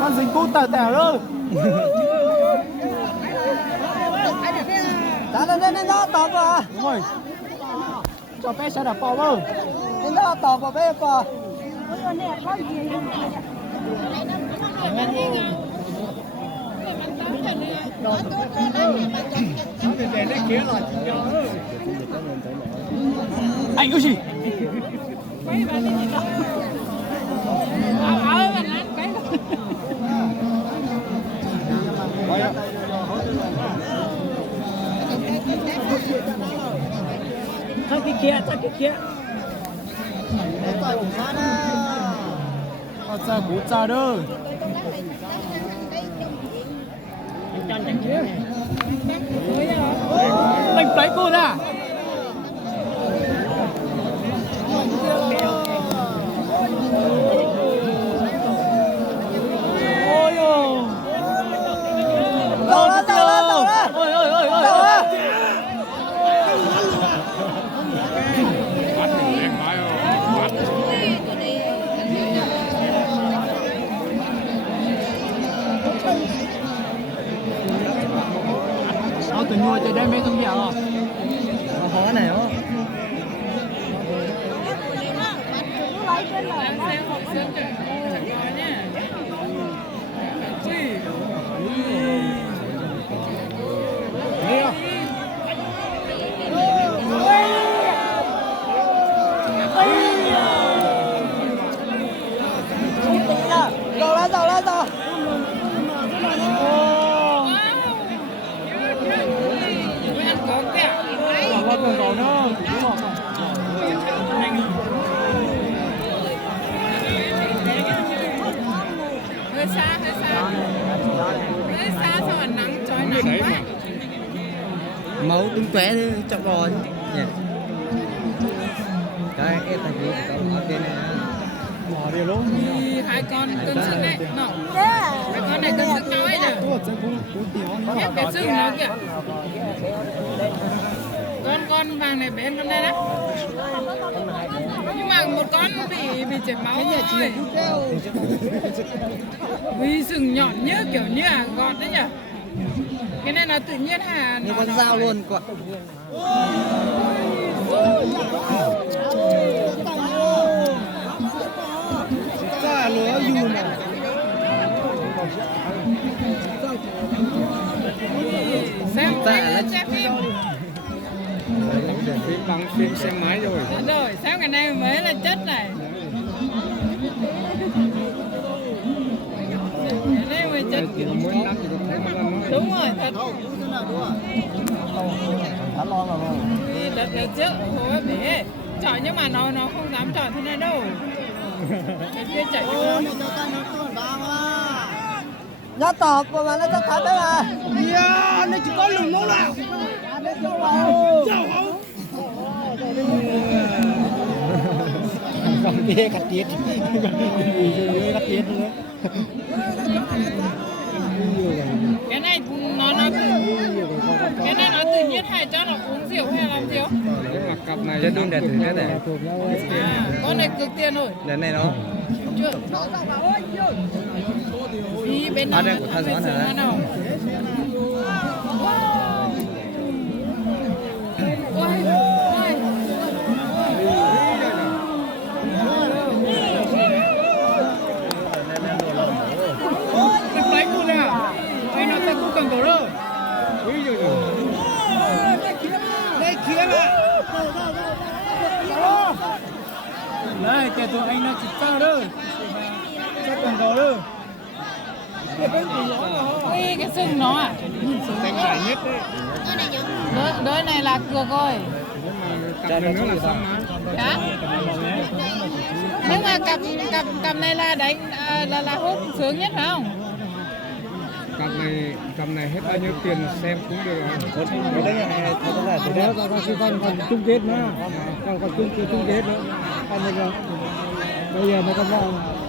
Con dính cút tẻ tẻ rồi. Đã lên đó tọt vào. Đúng rồi. Cho bé sẽ đập bò vào. Lên đó tọt vào bé bò. Anh có gì? Sang cái kia, sang cái kia. Ra cú ra đâu. Đánh play cô ra. Ôi ôi. Tàu ra. Ôi ôi ôi ôi. Từ nuôi tới đây mấy con mèo à? Có này không? Dầu lên. Còn có nữa. Hơi xa sao mà nắng chói nắng quá. Máu tung tóe thế chọc rồi. Đây, em thành phố có trên này. Bỏ đi luôn. Hai con cân sức này, nó. Hai con này cân sức nhau ấy nhỉ? Ép cái sức nó kìa. Con vàng này bên con đây đấy. Nhưng mà một con bị chảy máu rồi. Vì sừng nhọn như kiểu như à gọt đấy nhỉ? Cái này nó tự nhiên hả? Như con dao luôn quả. Ra lúa dù này. Xem phim. Phim bằng phim xe máy rồi. Rồi, sao cái này mới là chất này. Cái này mới chất. Đúng rồi, thật. Đợt trước, hồi bé chọi nhưng mà nó không dám chọi thế này đâu. Cái kia chạy vô. Nó tọt mà nó thật đấy à. Yeah, nó chỉ có lùng máu nào. Con kia cắt tiết. Cắt tiết nữa. Cái này nó tự nhiên hay cho nó uống rượu hay làm rượu? Cặp này rất đẹp thử thế này. Con này cực tiền rồi. Lần này nó. Chưa. Đi bên nào đây của thằng Doãn hả? Đánh cô nè. Anh nó sẽ cũng cần cổ đâu. Đây kia mà. Đây, kẻ tụi anh nó chỉ sao đâu. Chắc cần cổ đâu. Ui, cái sừng nó à? Đánh giải nhất đấy. Đới này là cược rồi. Cặp này nữa là xong mà. Hả? Nhưng mà cặp này là đánh là hút sướng nhất phải không? Cặp này hết bao nhiêu tiền xem cũng được. Cái này thật là thế đấy. Còn chung kết nữa. Còn chung kết nữa. Bây giờ mới có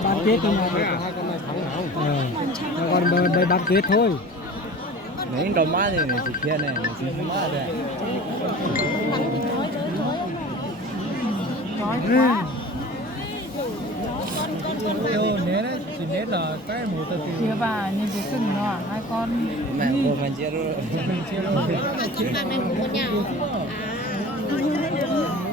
bán kết thôi mà. Hai con này thắng không? Còn đây bán kết thôi. Mấy đầu má này chỉ kia này, chỉ má đây. nói quá Yêu nế đấy, chỉ nế là cái một tờ tiền. chia bà nhìn cái cưng nó hai con mẹ cô mình chia rồi Mình chia rồi. Chúng ta mình cũng có nhau. À,